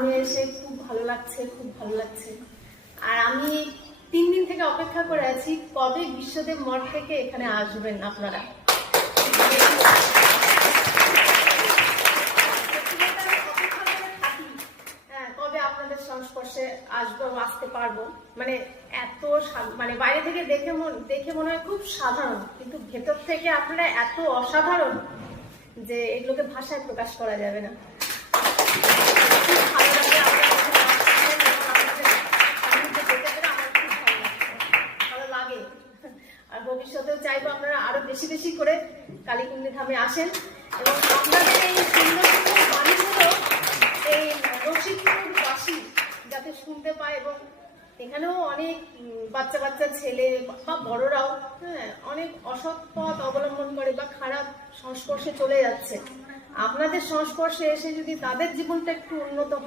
সামনে এসে খুব ভালো লাগছে, খুব ভালো লাগছে। আর আমি 3 দিন থেকে অপেক্ষা করে আছি কবে বিশ্বদেব মঠ থেকে এখানে আসবেন আপনারা। কবে আপনাদের সংস্পর্শে আসবো, আসতে পারবো। মানে এত মানে বাইরে থেকে দেখে মনে হয় খুব সাধারণ, কিন্তু ভেতর থেকে আপনারা এত অসাধারণ যে এগুলোকে ভাষায় প্রকাশ করা যাবে না। খুব ভালো লাগে ভালো লাগে। আর ভবিষ্যতেও চাইবো আপনারা আরো বেশি বেশি করে কালীকুণ্ডী ধামে আসেন এবং আপনাদের এই সুন্দর সুন্দর বাণীগুলো এই রসিকপুরবাসী যাতে শুনতে পায়। এবং এখানেও অনেক বাচ্চা বাচ্চা ছেলে বা বড়রাও অনেক অসৎ পথ অবলম্বন করে বা খারাপ সংস্পর্শে চলে যাচ্ছে। আপনাদের সংস্পর্শে এসে যদি তাদের জীবনটা একটু উন্নত হয়